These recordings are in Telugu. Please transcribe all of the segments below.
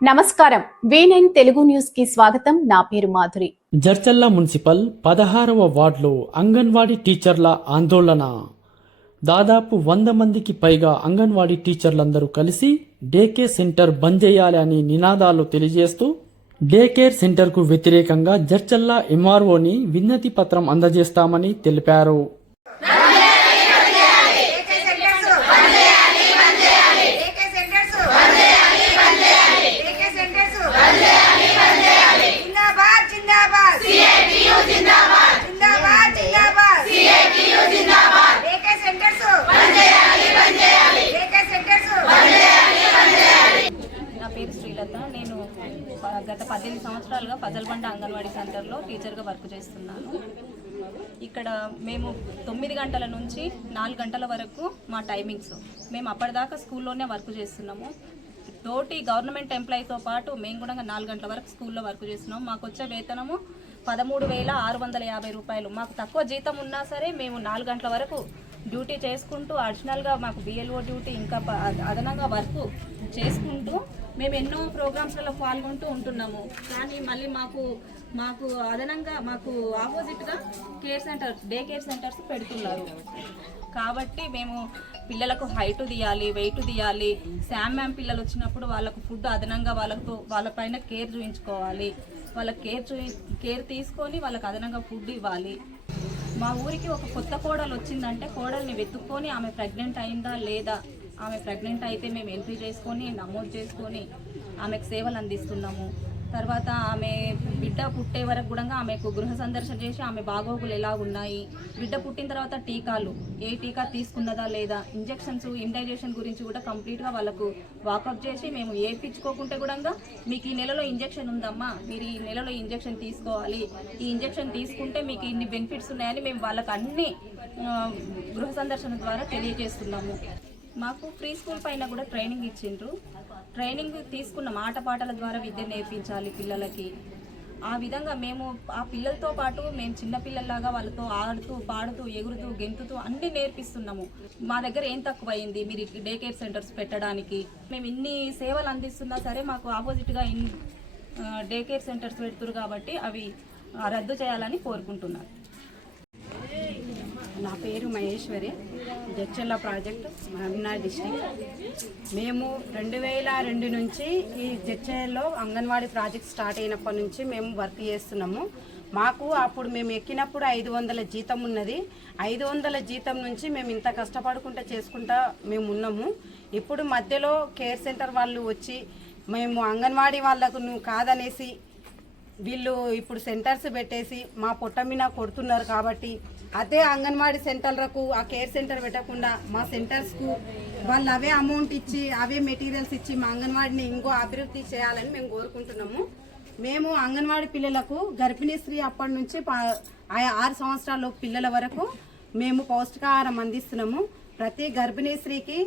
నమస్కారం. వీనైన్ తెలుగు న్యూస్కి స్వాగతం. నా పేరు మాధురి. జర్చల్ల మున్సిపల్ పదహారవ వార్డులో అంగన్వాడీ టీచర్ల ఆందోళన. దాదాపు వంద మందికి పైగా అంగన్వాడీ టీచర్లందరూ కలిసి డే కేర్ సెంటర్ బంద్ చేయాలి అని నినాదాలు తెలియజేస్తూ డే కేర్ సెంటర్కు వ్యతిరేకంగా జర్చల్ల ఎంఆర్ఓని విన్నతి పత్రం అందజేస్తామని తెలిపారు ఏకే సెంటర్స్ బంద్ చేయాలి బంద్ చేయాలి ఏకే సెంటర్స్ బంద్ చేయాలి బంద్ చేయాలి ఏకే సెంటర్స్ బంద్ చేయాలి బంద్ చేయాలి జిందాబాద్ జిందాబాద్ సిఐటియు జిందాబాద్ జిందాబాద్ జిందాబాద్ సిఐటియు జిందాబాద్ ఏకే సెంటర్స్ బంద్ చేయాలి బంద్ చేయాలి ఏకే సెంటర్స్ బంద్ చేయాలి బంద్ చేయాలి నా పేరు శ్రీలత నేను గత పద్దెనిమిది సంవత్సరాలుగా పదల్బండ అంగన్వాడీ సెంటర్లో టీచర్గా వర్క్ చేస్తున్నాను. ఇక్కడ మేము తొమ్మిది గంటల నుంచి నాలుగు గంటల వరకు మా టైమింగ్స్. మేము అప్పటిదాకా స్కూల్లోనే వర్క్ చేస్తున్నాము. తోటి గవర్నమెంట్ ఎంప్లాయీతో పాటు మేము కూడా నాలుగు గంటల వరకు స్కూల్లో వర్క్ చేస్తున్నాం మాకు వచ్చే వేతనము పదమూడు వేల ఆరు వందల యాభై రూపాయలు. మాకు తక్కువ జీతం ఉన్నా సరే మేము నాలుగు గంటల వరకు డ్యూటీ చేసుకుంటూ అడిషనల్గా మాకు బిఎల్ఓ డ్యూటీ ఇంకా అదనంగా వర్క్ చేసుకుంటూ మేము ఎన్నో ప్రోగ్రామ్స్లలో పాల్గొంటూ ఉంటున్నాము. కానీ మళ్ళీ మాకు మాకు అదనంగా మాకు ఆపోజిట్గా care centres day care centres పెడుతున్నారు. కాబట్టి మేము పిల్లలకు హైట్ తీయాలి వెయిట్ తీయాలి. శామ్ మ్యామ్ పిల్లలు వచ్చినప్పుడు వాళ్ళకు ఫుడ్ అదనంగా వాళ్ళకు వాళ్ళపైన కేర్ చూపించుకోవాలి వాళ్ళ కేర్ చూపి కేర్ తీసుకొని వాళ్ళకి అదనంగా ఫుడ్ ఇవ్వాలి. మా ఊరికి ఒక కొత్త కోడలు వచ్చిందంటే కోడల్ని వెతుక్కొని ఆమె ప్రెగ్నెంట్ అయిందా లేదా ఆమె ప్రెగ్నెంట్ అయితే మేము ఎంట్రీ చేసుకొని నమోదు చేసుకొని ఆమెకు సేవలు అందిస్తున్నాము. తర్వాత ఆమె బిడ్డ పుట్టే వరకు కూడా ఆమెకు గృహ సందర్శన చేసి ఆమె బాగోగులు ఎలా ఉన్నాయి? బిడ్డ పుట్టిన తర్వాత టీకాలు ఏ టీకా తీసుకున్నదా లేదా? ఇంజెక్షన్స్ ఇమ్యునైజేషన్ గురించి కూడా కంప్లీట్గా వాళ్ళకు వాకప్ చేసి మేము ఏపించుకోకుంటే కూడా మీకు ఈ నెలలో ఇంజెక్షన్ ఉందమ్మా మీరు ఈ నెలలో ఇంజెక్షన్ తీసుకోవాలి. ఈ ఇంజెక్షన్ తీసుకుంటే మీకు ఇన్ని బెనిఫిట్స్ ఉన్నాయని మేము వాళ్ళకు అన్ని గృహ సందర్శన ద్వారా తెలియజేస్తున్నాము. మాకు ఫ్రీ స్కూల్ పైన కూడా ట్రైనింగ్ ఇచ్చిండ్రు. ట్రైనింగ్ తీసుకున్న మాట పాటల ద్వారా విద్య నేర్పించాలి పిల్లలకి. ఆ విధంగా మేము ఆ పిల్లలతో పాటు మేము చిన్న పిల్లల్లాగా వాళ్ళతో ఆడుతూ పాడుతూ ఎగురుతూ గెంతుతూ అన్ని నేర్పిస్తున్నాము. మా దగ్గర ఏం తక్కువైంది? మీరు డే కేర్ సెంటర్స్ పెట్టడానికి. మేము ఇన్ని సేవలు అందిస్తున్నా సరే మాకు ఆపోజిట్గా ఇన్ డే కేర్ సెంటర్స్ పెడుతురు కాబట్టి అవి రద్దు చేయాలని కోరుకుంటున్నాను నా పేరు Maheshwari. Jadcherla project Mahabubnagar district. మేము రెండు వేల రెండు నుంచి ఈ జడ్చెల్లో అంగన్వాడీ ప్రాజెక్ట్ స్టార్ట్ అయినప్పటి నుంచి మేము వర్క్ చేస్తున్నాము. మాకు అప్పుడు మేము ఎక్కినప్పుడు ఐదు వందల జీతం ఉన్నది. ఐదు వందల జీతం నుంచి మేము ఇంత కష్టపడుకుంటా చేసుకుంటా మేము ఉన్నాము. ఇప్పుడు మధ్యలో కేర్ సెంటర్ వాళ్ళు వచ్చి మేము అంగన్వాడీ వాళ్ళకు నువ్వు కాదనేసి వీళ్ళు ఇప్పుడు సెంటర్స్ పెట్టేసి మా పొట్ట మీద కొడుతున్నారు కాబట్టి అదే అంగన్వాడీ సెంటర్లకు ఆ కేర్ సెంటర్ పెట్టకుండా మా సెంటర్స్కు వాళ్ళు అవే అమౌంట్ ఇచ్చి అవే మెటీరియల్స్ ఇచ్చి మా అంగన్వాడిని ఇంకో అభివృద్ధి చేయాలని మేము కోరుకుంటున్నాము. మేము అంగన్వాడీ పిల్లలకు గర్భిణీ స్త్రీ అప్పటి నుంచి ఆరు సంవత్సరాల పిల్లల వరకు మేము పౌష్టికాహారం అందిస్తున్నాము. ప్రతి గర్భిణీ స్త్రీకి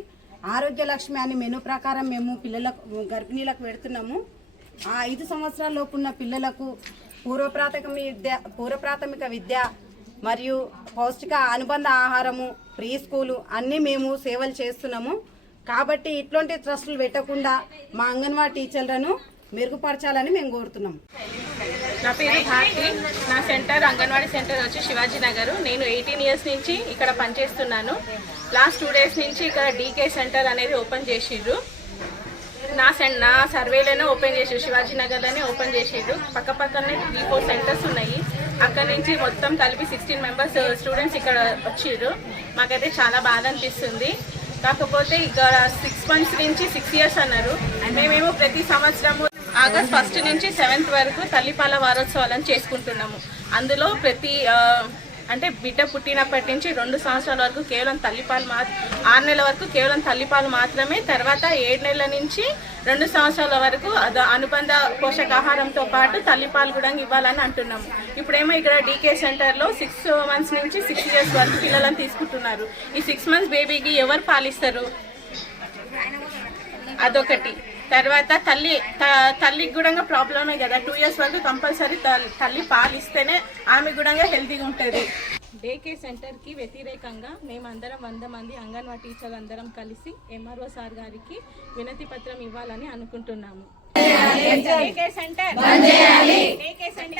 ఆరోగ్య లక్ష్మి అనే మెను ప్రకారం మేము పిల్లలకు గర్భిణీలకు పెడుతున్నాము. ఆ ఐదు సంవత్సరాల ఉన్న పిల్లలకు పూర్వ ప్రాథమిక విద్య పూర్వ ప్రాథమిక విద్య మరియు పౌష్టిక అనుబంధ ఆహారము ప్రీ స్కూలు అన్నీ మేము సేవలు చేస్తున్నాము. కాబట్టి ఇట్లాంటి ట్రస్టులు పెట్టకుండా మా అంగన్వాడీ టీచర్లను మెరుగుపరచాలని మేము కోరుతున్నాం. నా పేరు భారతి. నా సెంటర్ అంగన్వాడీ సెంటర్ వచ్చి శివాజీ నగర్. నేను ఎయిటీన్ ఇయర్స్ నుంచి ఇక్కడ పనిచేస్తున్నాను. లాస్ట్ టూ డేస్ నుంచి ఇక్కడ డీకే సెంటర్ అనేది ఓపెన్ చేసిర్రు. నా సెన్ నా సర్వేలోనే ఓపెన్ చేసి శివాజీ నగర్లోనే ఓపెన్ చేసిర్రు పక్క పక్కనే త్రీ ఫోర్ సెంటర్స్ ఉన్నాయి. అక్కడ నుంచి మొత్తం కలిపి సిక్స్టీన్ మెంబర్స్ స్టూడెంట్స్ ఇక్కడ వచ్చిర్రు. మాకైతే చాలా బాధ అనిపిస్తుంది. కాకపోతే ఇక్కడ సిక్స్ మంత్స్ నుంచి సిక్స్ ఇయర్స్ అన్నారు. మేమేమో ప్రతి సంవత్సరము ఆగస్ట్ ఫస్ట్ నుంచి సెవెంత్ వరకు తల్లిపాల వారోత్సవాలను చేసుకుంటున్నాము. అందులో ప్రతి uh, అంటే బిడ్డ పుట్టినప్పటి నుంచి రెండు సంవత్సరాల వరకు కేవలం తల్లిపాలు మా ఆరు నెలల వరకు కేవలం తల్లిపాలు మాత్రమే. తర్వాత ఏడు నెలల నుంచి రెండు సంవత్సరాల వరకు అనుబంధ పోషకాహారంతో పాటు తల్లిపాలు కూడా ఇవ్వాలని అంటున్నాము. ఇప్పుడేమో ఇక్కడ డీకే సెంటర్లో సిక్స్ మంత్స్ నుంచి సిక్స్ ఇయర్స్ వరకు పిల్లలను తీసుకుంటున్నారు. ఈ సిక్స్ మంత్స్ బేబీకి ఎవరు పాలిస్తారు? అదొకటి. తర్వాత తల్లి తల్లికి కూడా ప్రాబ్లమే కదా. టూ ఇయర్స్ వరకు కంపల్సరీ తల్లి పాలు ఇస్తేనే ఆమె కూడా హెల్తీగా ఉంటుంది. డే కేర్ సెంటర్కి వ్యతిరేకంగా మేమందరం వంద మంది అంగన్వాడీ టీచర్లు అందరం కలిసి ఎంఆర్ఓ సార్ గారికి వినతి పత్రం ఇవ్వాలని అనుకుంటున్నాము. Day centre day centre